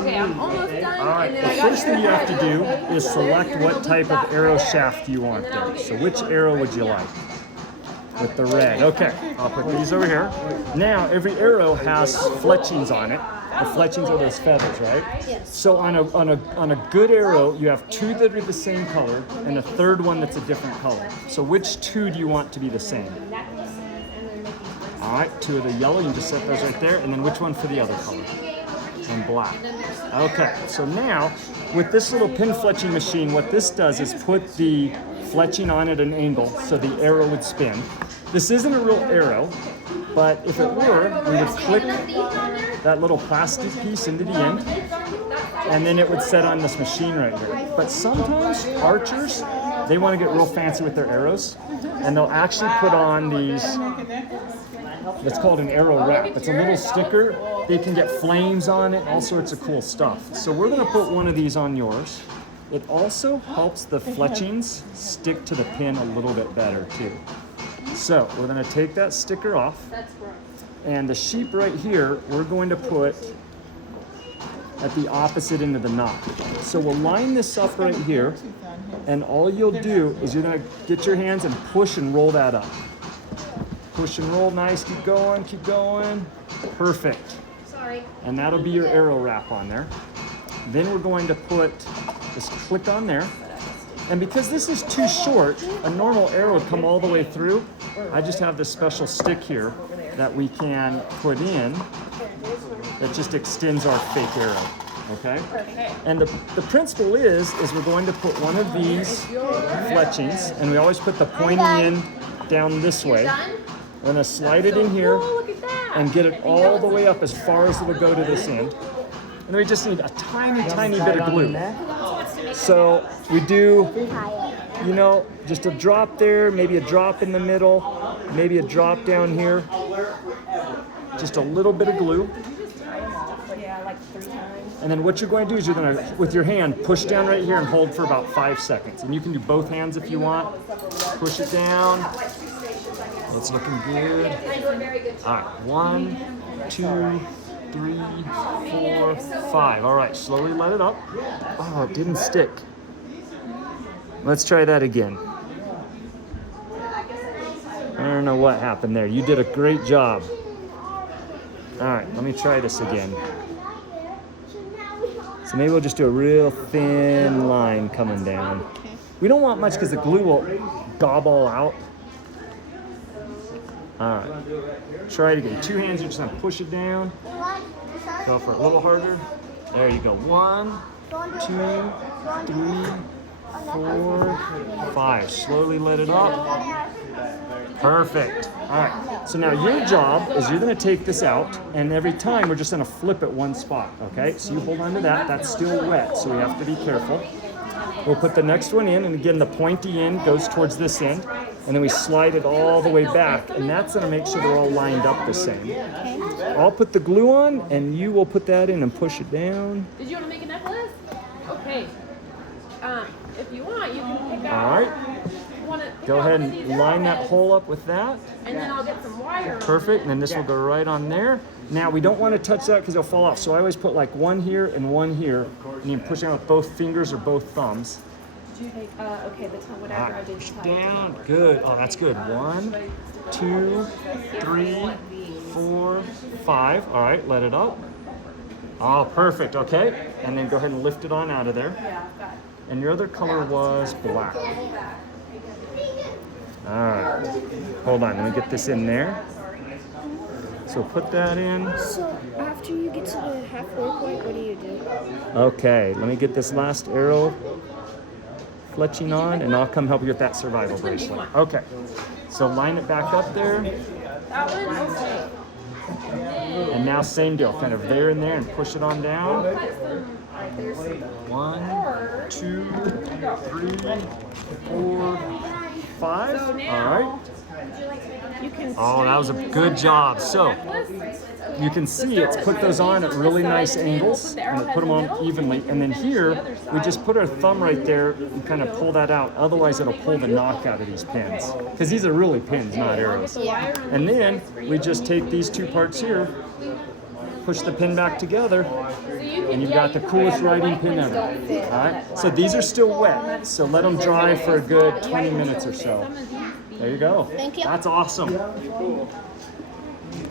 Okay, I'm almost done. All right, And then the I got first thing you have to do is select what type of arrow shaft you want there. So which arrow would you like? With the red. Okay, I'll put these over here. Now, every arrow has fletchings on it. The fletchings are those feathers, right? Yes. So on a good arrow, you have two that are the same color and a third one that's a different color. So which two do you want to be the same? All right, two of the yellow, you just set those right there, and then which one for the other color? And black. Okay, so now with this little pin fletching machine, what this does is put the fletching on at an angle so the arrow would spin. This isn't a real arrow, but if it were, we would click that little plastic piece into the end, and then it would set on this machine right here. But sometimes archers, they want to get real fancy with their arrows, and they'll actually put on these, it's called an arrow wrap. It's a little sticker. They can get flames on it, all sorts of cool stuff. So we're going to put one of these on yours. It also helps the fletchings stick to the pin a little bit better too. So we're going to take that sticker off, and the sheep right here we're going to put at the opposite end of the knot. So we'll line this up right here, and all you'll do is you're going to get your hands and push and roll that up. Push and roll, nice, keep going, perfect. Sorry. And that'll be your arrow wrap on there. Then we're going to put this click on there. And because this is too short, a normal arrow would come all the way through. I just have this special stick here that we can put in that just extends our fake arrow, okay? And the principle is we're going to put one of these fletchings, and we always put the pointy end down this way. We're gonna slide it in here and get it all the way up as far as it'll go to this end. And then we just need a tiny, tiny bit of glue. So we do, you know, just a drop there, maybe a drop in the middle, maybe a drop down here. Just a little bit of glue. And then what you're going to do is you're going to, with your hand, push down right here and hold for about 5 seconds. And you can do both hands if you want. Push it down. It's looking good. All right, 1, 2, 3, 4, 5. All right, slowly let it up. Oh, it didn't stick. Let's try that again. I don't know what happened there. You did a great job. All right, let me try this again. So maybe we'll just do a real thin line coming down. We don't want much because the glue will gob all out. All right, try it again. Two hands, you're just gonna push it down. Go for it a little harder. There you go. 1, 2, 3, 4, 5. Slowly let it up. Perfect. All right, so now your job is you're gonna take this out, and every time we're just gonna flip it one spot, okay? So you hold on to that, that's still wet, so we have to be careful. We'll put the next one in, and again, the pointy end goes towards this end, and then we slide it all the way back, and that's gonna make sure they're all lined up the same. I'll put the glue on, and you will put that in and push it down. Did you want to make a necklace? Okay. If you want, you can pick out. All right. Go ahead and line that hole up with that. And then I'll get some wire. Perfect, and then this will go right on there. Now, we don't want to touch that because it'll fall off, so I always put like one here and one here, and you can push down with both fingers or both thumbs. Okay, the time, whatever I did. Push down, good. Oh, that's good. 1, 2, 3, 4, 5. All right, let it up. Oh, perfect, okay. And then go ahead and lift it on out of there. And your other color was black. All right, hold on, let me get this in there. So put that in. So after you get to the halfway point, what do you do? Okay, let me get this last arrow fletching on, and I'll come help you with that survival bracelet. Okay, so line it back up there. And now same deal, kind of there and there, and push it on down. 1, 2, 3, 4, 5. All right. Oh, that was a good job. So you can see it's put those on at really nice angles, and it put them on evenly. And then here, we just put our thumb right there and kind of pull that out. Otherwise, it'll pull the knock out of these pins. Because these are really pins, not arrows. And then we just take these two parts here, push the pin back together, and you've got the coolest writing pen ever. All right, so these are still wet, so let them dry for a good 20 minutes or so. There you go. Thank you. That's awesome.